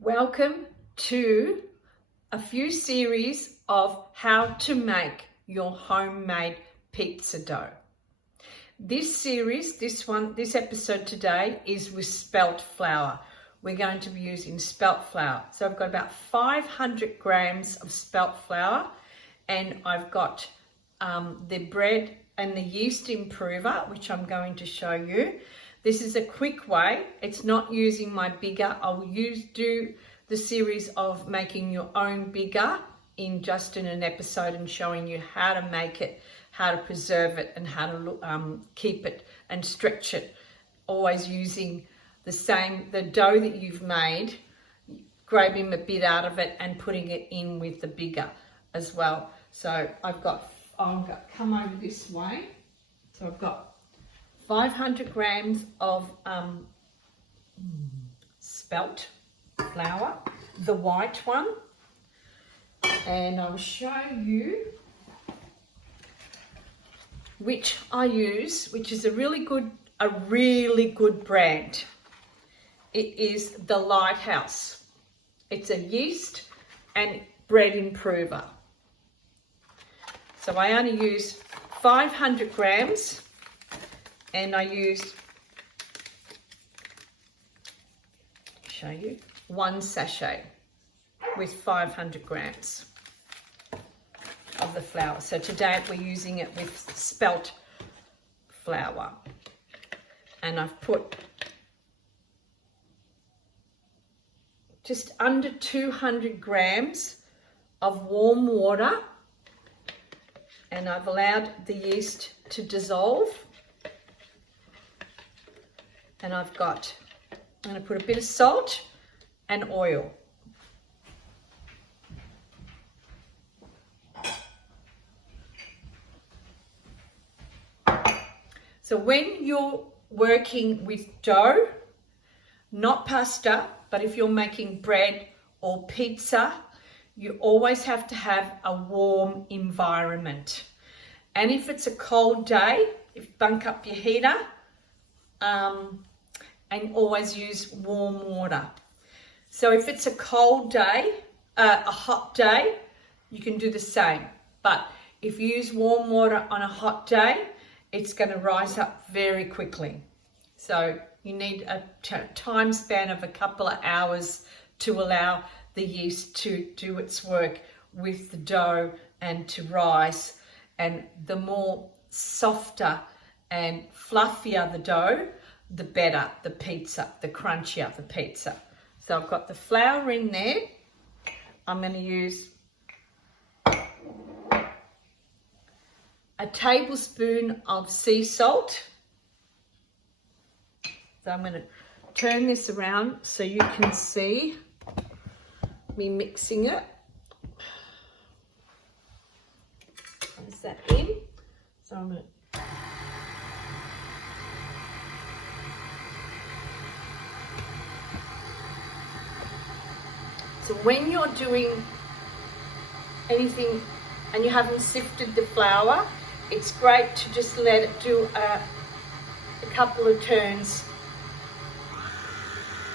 Welcome to a few series of how to make your homemade pizza dough. This episode today is with spelt flour. We're going to be using spelt flour. So I've got about 500 grams of spelt flour, and I've got the bread and the yeast improver, which I'm going to show you. This is a quick way. It's not using my bigger. I'll do the series of making your own bigger in an episode and showing you how to make it, how to preserve it, and how to keep it and stretch it. Always using the dough that you've made, grabbing a bit out of it and putting it in with the bigger as well. So I've got come over this way. So I've got 500 grams of spelt flour, the white one, and I'll show you which I use, which is a really good brand. It is the Lighthouse. It's a yeast and bread improver. So I only use 500 grams. And I use, show you, one sachet with 500 grams of the flour. So today we're using it with spelt flour. And I've put just under 200 grams of warm water, and I've allowed the yeast to dissolve. And I'm going to put a bit of salt and oil. So when you're working with dough, not pasta, but if you're making bread or pizza, you always have to have a warm environment. And if it's a cold day, bunk up your heater, and always use warm water. So if it's a cold day, a hot day, you can do the same. But if you use warm water on a hot day, it's going to rise up very quickly. So you need a time span of a couple of hours to allow the yeast to do its work with the dough and to rise. And the more softer and fluffier the dough, the better the pizza, the crunchier the pizza. So I've got the flour in there. I'm going to use a tablespoon of sea salt. So I'm going to turn this around so you can see me mixing it. Is that in? So I'm going to So when you're doing anything and you haven't sifted the flour, it's great to just let it do a couple of turns,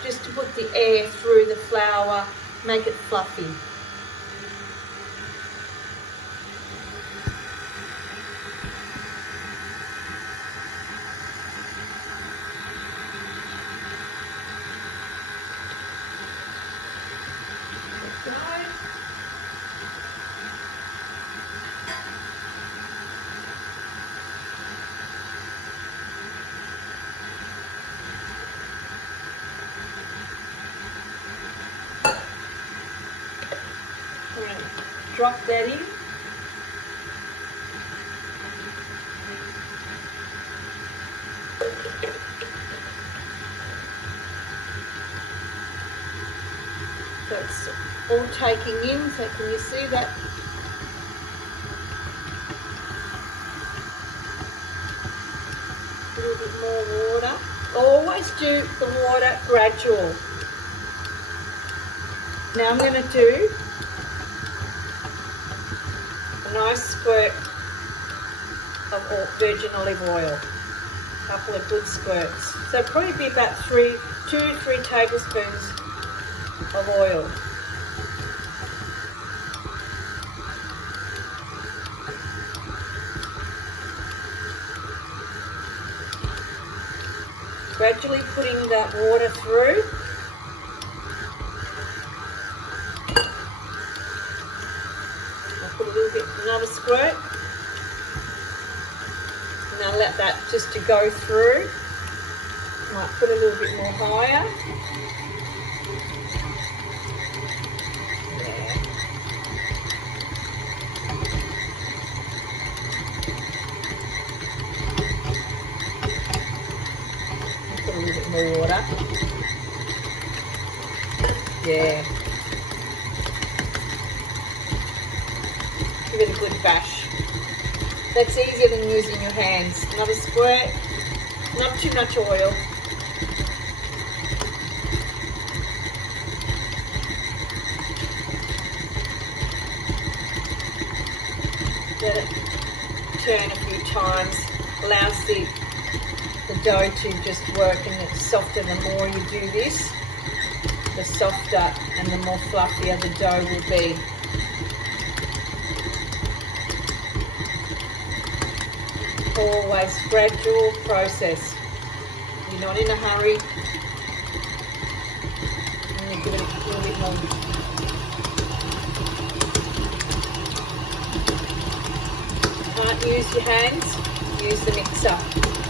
just to put the air through the flour, make it fluffy. Drop that in. So it's all taking in, so can you see that? A little bit more water. Always do the water gradual. Now I'm going to do a nice squirt of virgin olive oil. A couple of good squirts. So probably be about 2 to 3 tablespoons of oil. Gradually putting that water through. I'll put a little bit, another squirt. Now let that just to go through. Might put a little bit more higher. Put a little bit more water. Yeah. Give it a good bash. That's easier than using your hands. Another squirt. Not too much oil. Let it turn a few times. Allows the dough to just work, and it's softer. The more you do this, the softer and the more fluffier the dough will be. Always gradual process. You're not in a hurry. And you give it a little bit more. Can't use your hands, use the mixer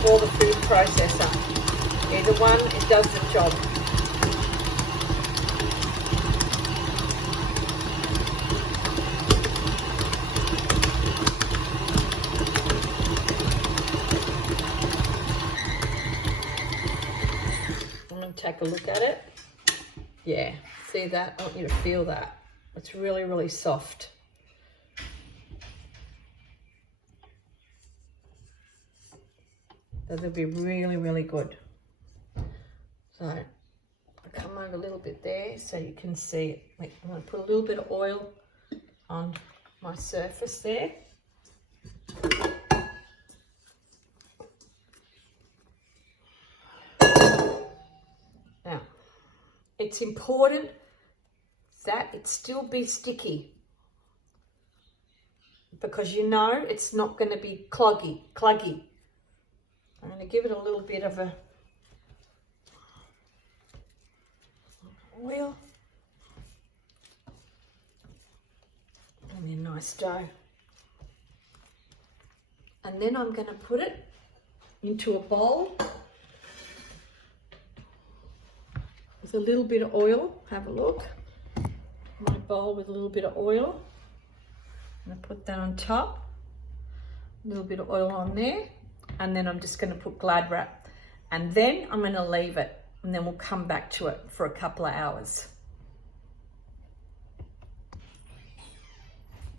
or the food processor. Either one, it does the job. I'm going to take a look at it. Yeah, see that? I want you to feel that. It's really, really soft. That'll be really, really good. So I come over a little bit there so you can see it. Like, I'm going to put a little bit of oil on my surface there. Now, it's important that it still be sticky, because you know it's not going to be cluggy. I'm going to give it a little bit of a oil, and then nice dough. And then I'm going to put it into a bowl with a little bit of oil. Have a look. My bowl with a little bit of oil. I'm going to put that on top. A little bit of oil on there. And then I'm just going to put Glad wrap, and then I'm going to leave it, and then we'll come back to it for a couple of hours.